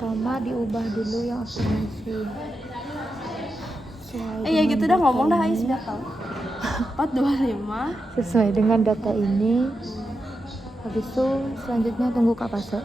pertama diubah dulu yang afirmasi. Ya gitu dah ngomong dah, Ais sudah tahu. 425 Sesuai dengan data ini. Habis itu selanjutnya tunggu Kak Fase.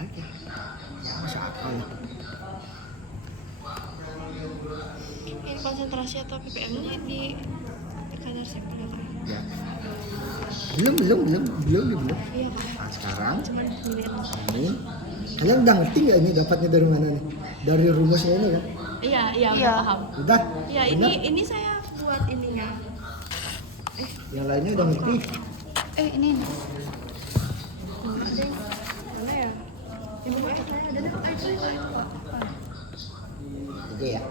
Oke. Masa akal ya. ini konsentrasi atau ppm-nya di kadar sampel ya Kak? Ya. Belum. Iya Kak. Nah, sekarang Cuman miliar. ini kalian udah ngerti nggak ini dapatnya dari mana nih? Dari rumusnya ini kan? Iya, Iya. paham. Udah? Ya Bener? ini saya buat ininya. Yang lainnya udah ngerti? Ini Mana ya? Ibu mah katanya ada nih Pak. Oke ya.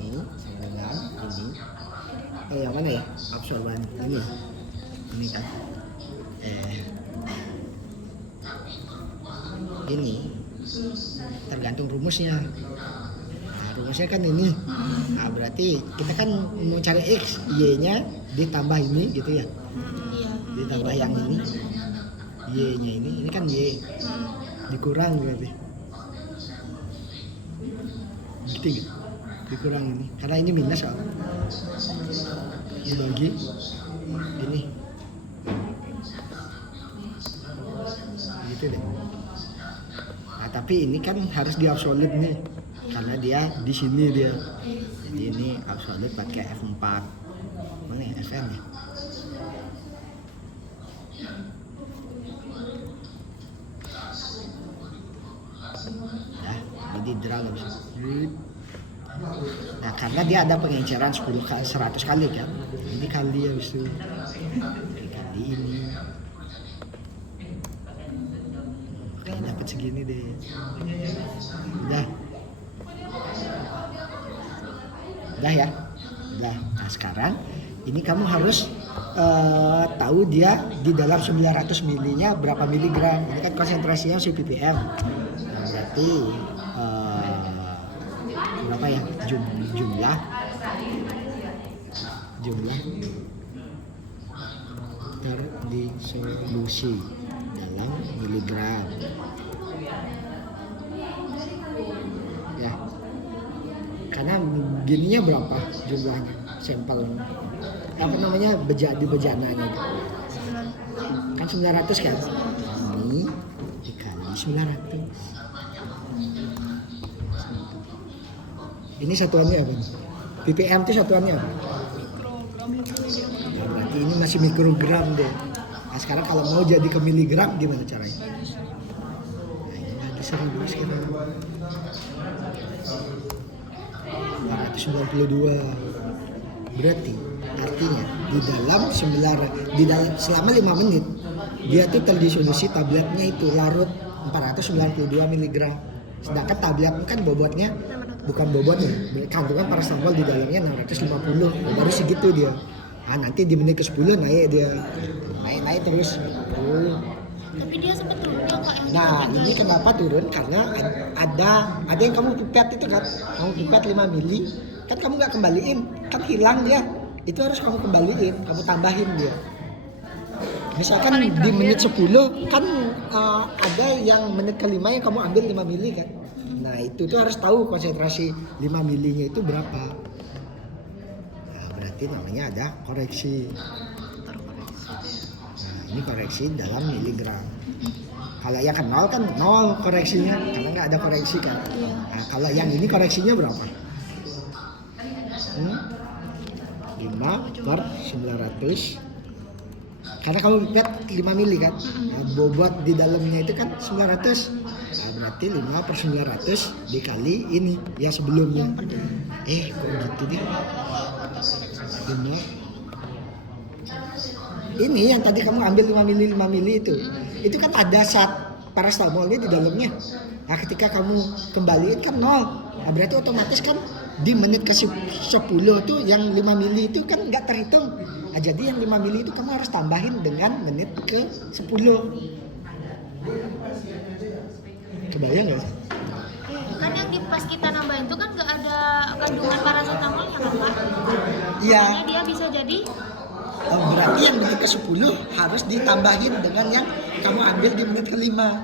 Ini sama dengan ini. Yang mana ya? Absorban ini kan. Ini tergantung rumusnya. Nah, rumusnya kan ini. Nah, berarti kita kan mau cari X, Y-nya ditambah ini gitu ya. Iya. Ditambah yang ini. Y-nya ini kan Y. Dikurang berarti. Gitu gitu. Dikurang ini. Karena ini minus soalnya. Dibagi ini. Gitu deh. Nah, tapi ini kan harus di absolute nih. Karena dia di sini dia. Jadi ini absolute pakai F4. Mana ya FM ya? Nah, jadi draw habis. Nah, karena dia ada pengenceran 10 kali 100 kali kan. Ini kali habis itu. Kali ini. Makanya dapat segini deh. Udah. Udah ya. Udah. Nah, sekarang ini kamu harus tahu dia di dalam 900 milinya berapa miligram. Ini kan konsentrasinya si ppm. Nah, berarti berapa ya jumlah terdisolusi dalam miligram ya, karena gininya berapa jumlahnya sampel apa namanya di bejananya kan 900 kan, ini dikali 900. Ini satuannya apa? ppm itu satuannya apa? Nah, berarti ini masih mikrogram deh. Nah, sekarang kalau mau jadi ke miligram gimana caranya? Nah, ini lagi 1000 sekarang. 292. Berarti artinya di dalam selama 5 menit dia tuh terdisolusi tabletnya itu larut 492 mg. Sedangkan tablet kan bobotnya bukan bobotnya, kandungan paracetamol di dalamnya 650, baru segitu dia. Nah, nanti di menit ke-10 naik dia, naik terus. Tapi dia sempat turun ya Kak. Nah, ini kenapa turun? Karena ada yang kamu pipet itu kan, kamu pipet 5 mili, kan kamu nggak kembaliin, kan hilang dia. Itu harus kamu kembaliin, kamu tambahin dia. Misalkan di menit 10 kan ada yang menit ke-5 yang kamu ambil 5 mili kan. Nah, itu tuh harus tahu konsentrasi 5 milinya itu berapa. Nah, berarti namanya ada koreksi. Nah, ini koreksi dalam miligram. Kalau yang ke 0 kan 0 koreksinya, karena nggak ada koreksi kan. Nah, kalau yang ini koreksinya berapa? 5/900. Karena kamu lihat 5 mili kan, nah, bobot di dalamnya itu kan 900. Nah, berarti 5/900 dikali ini ya sebelumnya. Kok gitu deh. 5. Ini yang tadi kamu ambil 5 mili itu kan ada zat paracetamolnya di dalamnya. Nah, ketika kamu kembaliin kan 0. Nah, berarti otomatis kan di menit ke 10 tuh yang 5 mili itu kan nggak terhitung. Nah, jadi yang 5 mili itu kamu harus tambahin dengan menit ke 10. Kebayang nggak sih? Kan yang pas kita nambahin itu kan nggak ada kandungan paracetamolnya kan Pak? Iya. Makanya dia bisa jadi Berarti yang menit ke 10 harus ditambahin dengan yang kamu ambil di menit ke 5.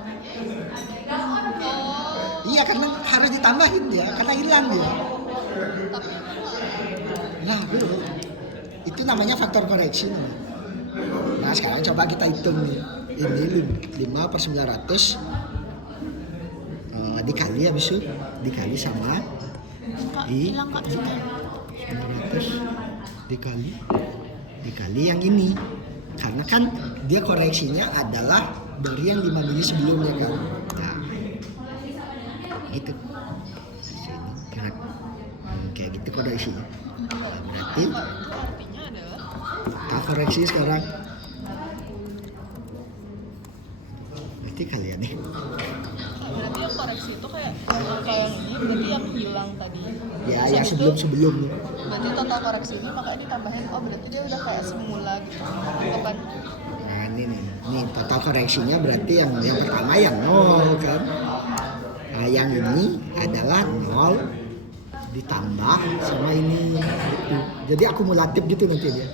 Iya, karena harus ditambahin dia, karena hilang dia. Nah, bro, itu namanya faktor koreksi. Nah, sekarang coba kita hitung nih. Ini 5 per 900 dikali habis itu dikali sama Hilang kak juga. 900 dikali yang ini, karena kan dia koreksinya adalah dari yang 5 mili sebelumnya kan. Nah, gitu sini gerak kayak gitu koreksinya. Nah, berarti Artinya adalah kita koreksi sekarang. Berarti kalian nih berarti yang koreksi itu kayak yang ini berarti yang hilang tadi. ya Terus yang habis itu, sebelum berarti total koreksi ini makanya ditambahin, oh berarti dia udah kayak semula gitu. Kapan? nah ini total koreksinya berarti yang pertama yang 0 kan. Nah, yang ini adalah 0 ditambah sama ini gitu. Jadi akumulatif gitu nanti dia.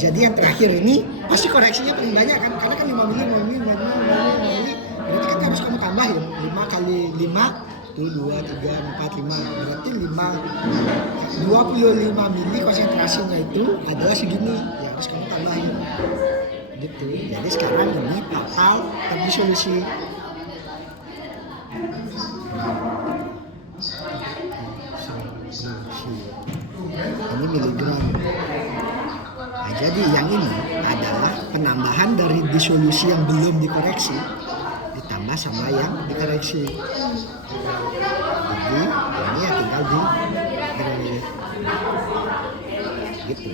Jadi yang terakhir ini pasti koreksinya paling banyak kan, karena kan 5 mili. Berarti kan harus kamu tambahin 5 kali 5 itu 2, 3, 4, 5. Berarti 25 mili konsentrasinya itu adalah segini, ya harus kamu tambahin gitu. Jadi sekarang ini total terdisolusi. Ini miligram. Nah, jadi yang ini adalah penambahan dari disolusi yang belum dikoreksi ditambah sama yang dikoreksi. Jadi ini ya tinggal di gitu.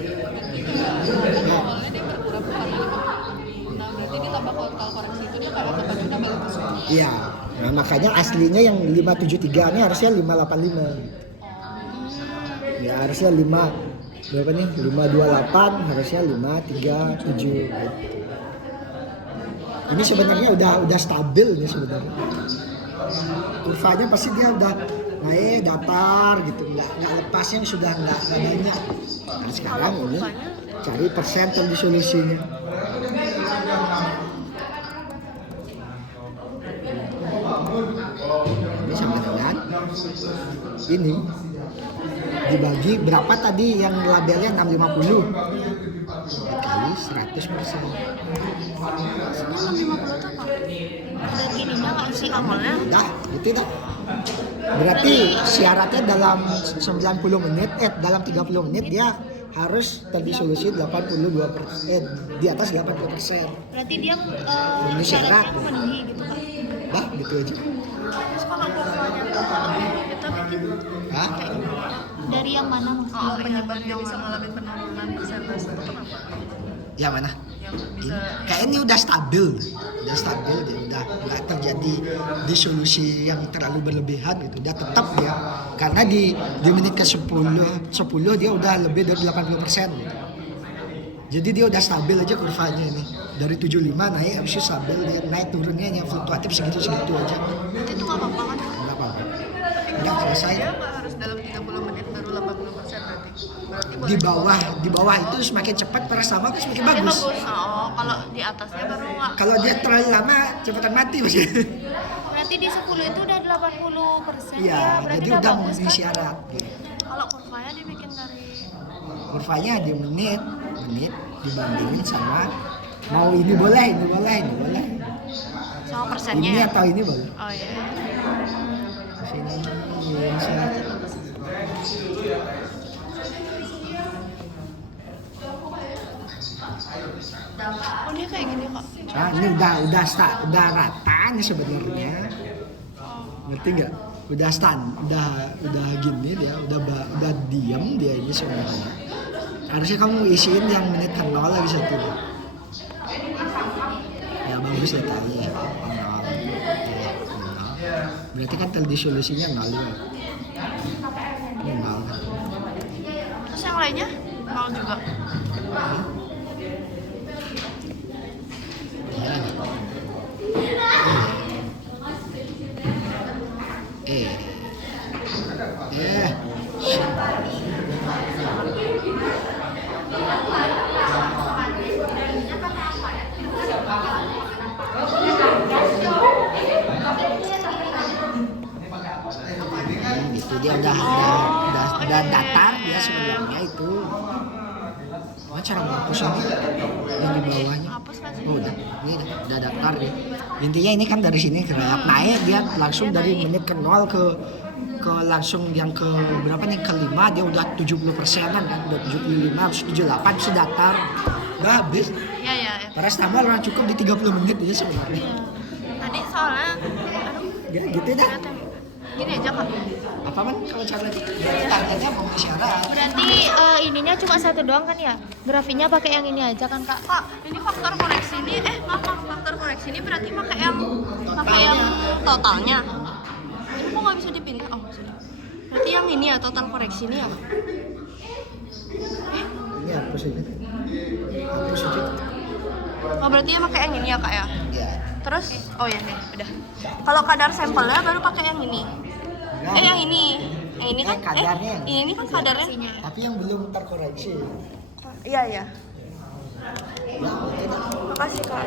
Awalnya dia berkurang karena 50. Nah berarti ditambah total koreksi itu dia kayak tambah juga balik ke sini. Iya. Nah, makanya aslinya yang 573 ini harusnya 585. Ya harusnya 5 berapa nih? 528 harusnya 537 gitu. Ini sebenarnya udah stabil nih sebenarnya. Kurvanya pasti dia udah naik datar gitu, nggak lepasnya sudah nggak banyak. Nah, sekarang ini cari persen terdisolusinya. Ini sama dengan ini dibagi berapa tadi yang labelnya 650 dikali 100%. Maksudnya 50 itu apa? Udah gininya nggak isi awalnya? Udah, gitu dah. Berarti syaratnya dalam 90 menit, dalam 30 menit dia harus terdisolusi 82%, di atas 80%. Berarti dia Ini syarat. syaratnya memenuhi gitu kan? Dah, gitu aja. Terus kalau kurvanya kita bikin Hah? Dari yang mana maksudnya? penyebab dia bisa mengalami penurunan persentase itu kenapa? Yang mana? Yang Ini, bisa kayak ini udah stabil dia udah nggak terjadi disolusi yang terlalu berlebihan gitu, dia tetap dia karena di menit ke 10 dia udah lebih dari 80% gitu. Jadi dia udah stabil aja kurvanya ini dari 75 naik habis itu stabil, dia naik turunnya yang fluktuatif segitu aja. berarti itu nggak apa-apa kan? Nggak apa-apa, udah selesai. Dia nggak harus dalam 30 menit baru 80% berarti. Berarti Di bawah itu semakin cepat perasaan itu semakin bagus. Oh, kalau di atasnya baru nggak. Kalau dia terlalu lama cepetan mati masih. Berarti di 10 itu udah 80%. Iya, Berarti jadi udah bagus memenuhi kan? syarat. Kalau kurvanya dibikin dari Kurvanya di menit dibandingin sama mau ini boleh. sama persennya. Ini atau ini boleh. Oh iya. Sini, sini. Oh dia kayak gini kak. Nah, ini udah rata nih sebenarnya. Ngerti nggak? Udah gini dia, udah diam dia ini sebenarnya. Harusnya kamu isiin yang menit ke 0 lagi satu. Ya bagus ya tadi ya. 0. Berarti kan terdisolusinya 0 ya. Ini 0 kan. Terus yang lainnya mau juga. hapus ini yang di bawahnya. Hapus kan sih. Oh ini udah daftar nih. Intinya ini kan dari sini gerak naik dia langsung dari menit ke 0 ke langsung yang ke berapa nih, ke 5 dia udah 70%-an kan, udah 75 harus 78 bisa daftar. Udah habis. Iya ya. Paracetamol orang cukup di 30 menit aja sebenarnya. Iya. Tadi soalnya, aduh, Ya gitu dah. gini aja kak. Apa man kalau cara targetnya mau syarat. Berarti ininya cuma satu doang kan ya? Grafiknya pakai yang ini aja kan kak? Kak, ini faktor koreksi ini, maaf, faktor koreksi ini berarti pakai yang totalnya. Ini kok nggak bisa dipindah? Oh, bisa. Berarti yang ini ya total koreksi ini ya? Ini hapus ini. Hapus itu. Oh, berarti ya pakai yang ini ya kak ya? Ya. Terus, oh ya nih, udah. Kalau kadar sampelnya baru pakai yang ini. Yang ini. Yang ini kan, kadarnya. ini kan kadarnya. Tapi yang belum terkoreksi. Iya ya. Makasih kak.